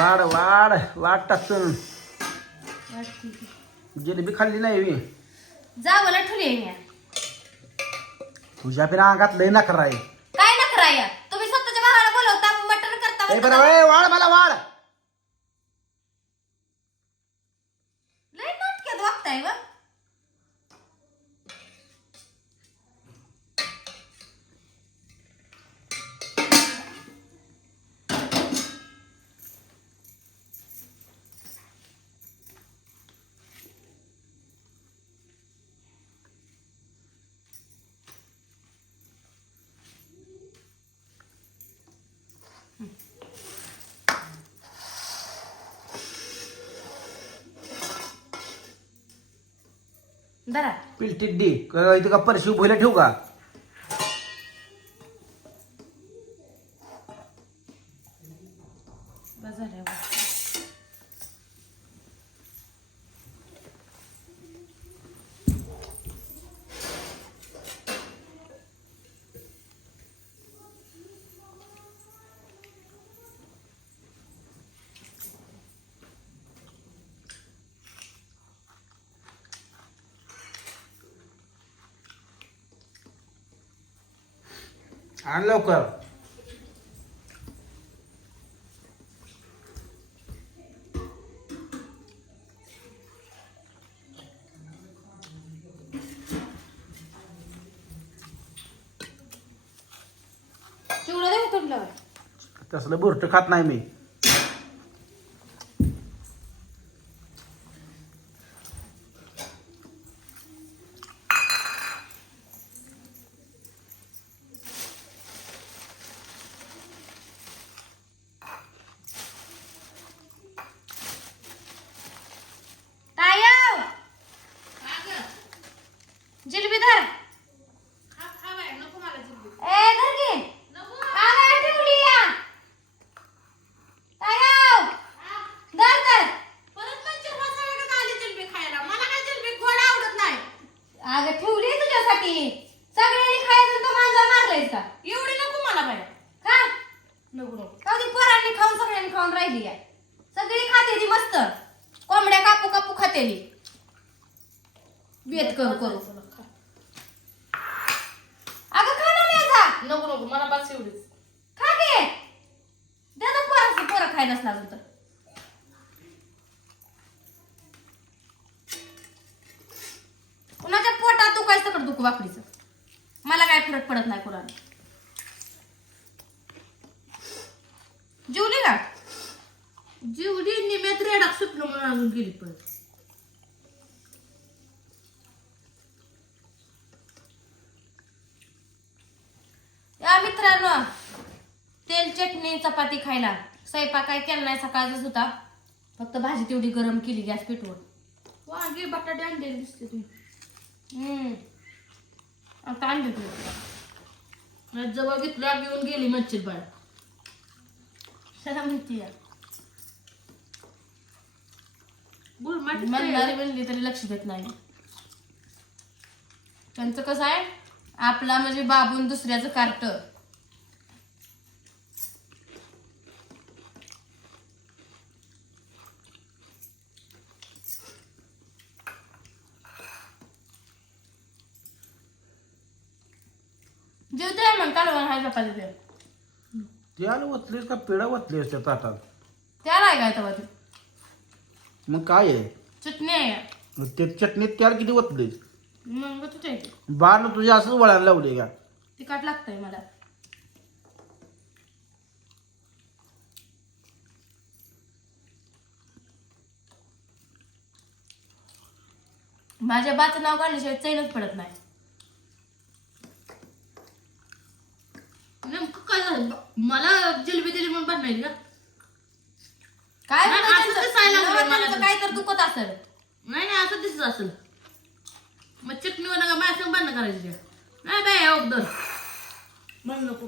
वाढ वाढ वाढ टाकून. जिलेबी खाल्ली नाही बी. जावं ठुले मी. तुझ्या बिना अंगात लय नखरा आहे. काय नखरा या तुम्ही स्वतःच्या भावाला बोलवता मटण करता ए, बरं वाढ मला वाढ. लय नाटक्यात वागताय व. धरा. पिलटीत डी. इथं का परशी भोयला ठेवू का? बस झालं आण लवकर. चिवडा तसलं बुरट खात नाही मी तायव जिलबी धर ए धर की? आम्हाला ठेवली या। तायव धर धर। अगं ठेवली तुझ्यासाठी. सगळ्यांनी खायचं तो मारलायस का? एवढी नको मला खा. नको नको. का ती पोरांनी खाऊन सगळ्यांनी खाऊन राहिली आहे. सगळी खाते ती मस्त. कोंबड्या कापू कापू खाते बेत करू. करू अगं खा ना मेजा नको नको मला बस एवढीच. खा की दे ना पोरांची पोरं खायला असला अजून तर. कुणाच्या पोटात दुखायचं सगळं दुखू बाकडीचं मला काय फरक पडत नाही कुणाला. जेवली का जेवढी निम्यात रेडाक सुटलं म्हणून अजून गेली पण या मित्रांनो तेल चटणी चपाती खायला. स्वयंपाक काय केला नाही सकाळचाच होता. फक्त भाजी तेवढी गरम केली गॅस पेटवून. वांगे बटाटे आणलेले दिसते तुम्ही. आता आणले आज जवळ घेतलं येऊन गेली मच्छीर बाळ सगळं माहिती म्हणणारी म्हणली तरी लक्ष देत नाही. त्यांचं कसं आहे? आपला म्हणजे बाबून दुसऱ्याचं कार्ट. जेवते कालवण हाय चपाती ते ते आलं वतले का? पेढा वतले असते ताटात. त्याला आहे काय तेव्हा ते? मग काय आहे? चटणी आहे. मग ते चटणीत त्याला किती वतले मग तुझ्या इथे बाण तुझ्या असंच वळायला लावले का? तिखट लागतंय मला. माझ्या बाचं नाव काढल्याशिवाय चैनच पडत नाही नेमकं काय झालं मला जिलबी बनवायची का काय नाही, होतं असं त्यांचं? दिसायला मला त्यांचं. काय तर दुखत असेल. नाही नाही असं दिसत असेल. मग चटणी बनवा माझ्या संग बंद करायची त्या. नाही बाय अगोदर म्हण नको.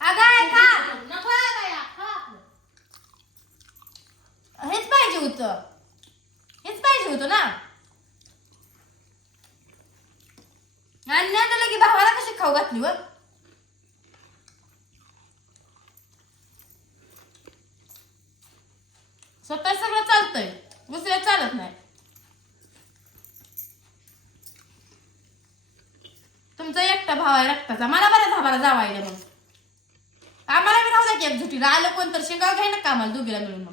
अगं आहे का नको आहे बाया, खा आपलं. हेच पाहिजे होतं. हेच पाहिजे होतं ना. आणि नाही तर लगे भावाला कशी खाऊ घातली व? स्वतः सगळं चालतंय. दुसऱ्या चालत नाही. तुमचा एकटा भाव आहे रक्ताचा मला बरं धाबाला जावायला मग आम्हाला बी राहू द्या की एक जुटीला आलं कोण तर शिंगाव घ्याय ना का आम्हाला दोघीला मिळून मग?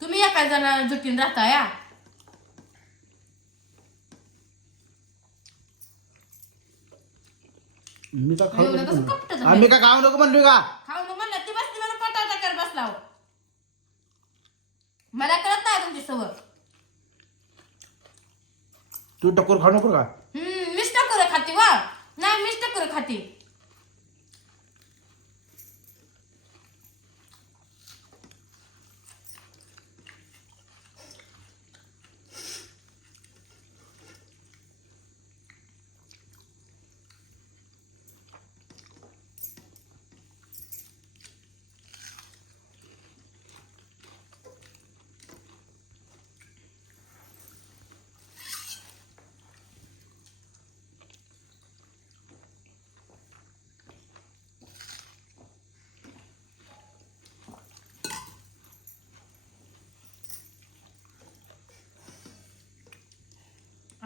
तुम्ही एका जण जुटीन राहता या? मी का खाऊ एवढं नको कसं? कपटं? आम्ही का खाऊ नको म्हणलो का? खाऊ म्हणलं. ती बसली म्हणून कोटा टाकायला बसला हो. मला कळत नाही तुमची सवय. तू टकोर खाऊ नको का? हम्म मिस टकोरे खाती वा. नाही मिस टकोरे खाती.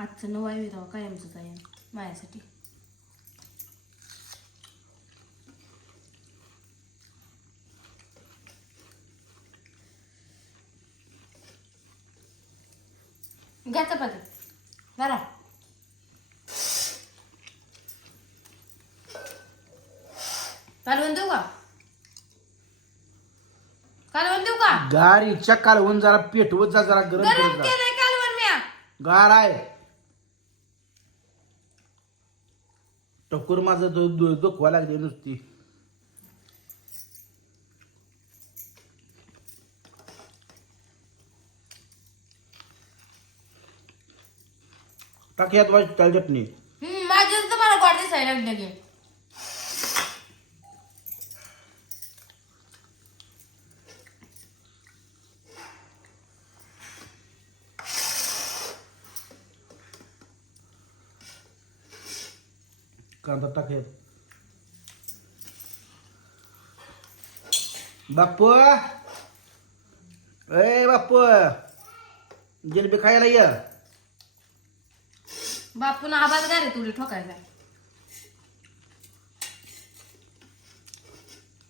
आजचं नऊ आहे राव कायमचंच आहे माझ्यासाठी. घ्या चपाती. बरा कालवण देऊ का? कालवण देऊ का? गार इच्छा कालवून जरा पेटवत जा जरा गरम गरम करत जा. केलंय कालवण म्या. गार आहे. टकोर माझं दु- दुखवा लागली नुसती. टाक यात वाईट त्याला चटणी हम्म तर मला गोड दिसायला लागलं कांदा टाक यात बाप्पू ए बाप्पू जिलेबी खायला ये. बापून आवाज गारे तुला ठोकायचा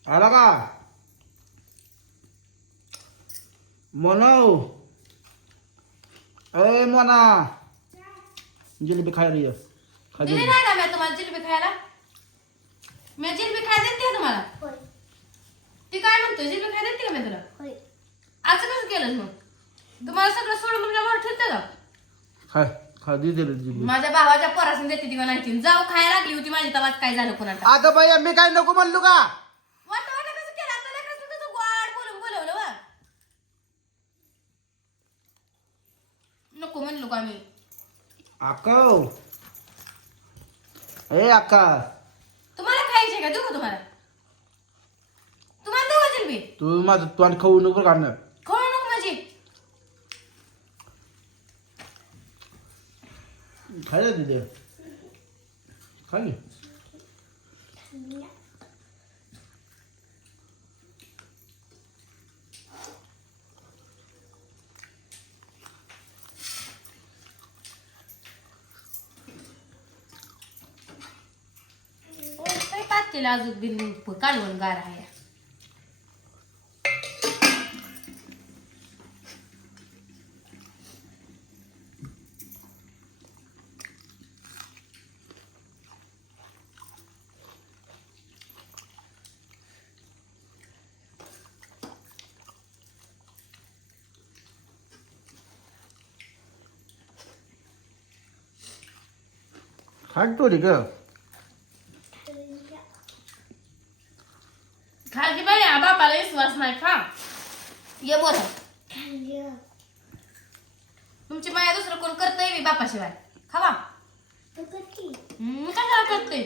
आला का? मनव ए मोना जिलेबी खायला ये. दिली जिलेबी. नाही का मी तुम्हाला जिलेबी खायला? मी जिलेबी खायला देते का तुम्हाला? ती काय म्हणतो? जिलेबी खायला देते का मी तुला? असं कसं केलं मग? तुम्हाला सगळं सोडून ठेवतं का? खा खा दे दिली जिलेबी. माझ्या भावाच्या पोरासून देते ती का नाही ती. जाऊ खायला लागली होती माझी तवाच काय झालं कोणाला अगं बाई मी काय नको म्हणलो का? वाटतं कसं केलं? आता लेकराचं तुझं गोड बोलून बोलवलं वा. नको म्हणलो का मी? अक्का ए अक्का. तुम्हाला खायचे का? देऊ का तुम्हाला? तुम्हाला देऊ का जिलेबी तू माझं तोंड खाऊ नको काढणं खाऊ नको माझी. खायला दिले खाली काय अजून बिन कालवण गार आहे. खाट तोडी ग. खा की बाई हा बापाला विश्वास नाही खा ये बोल तुमची माया दुसरं कोण करतंय मी बापाशिवाय खावा मी कशाला करते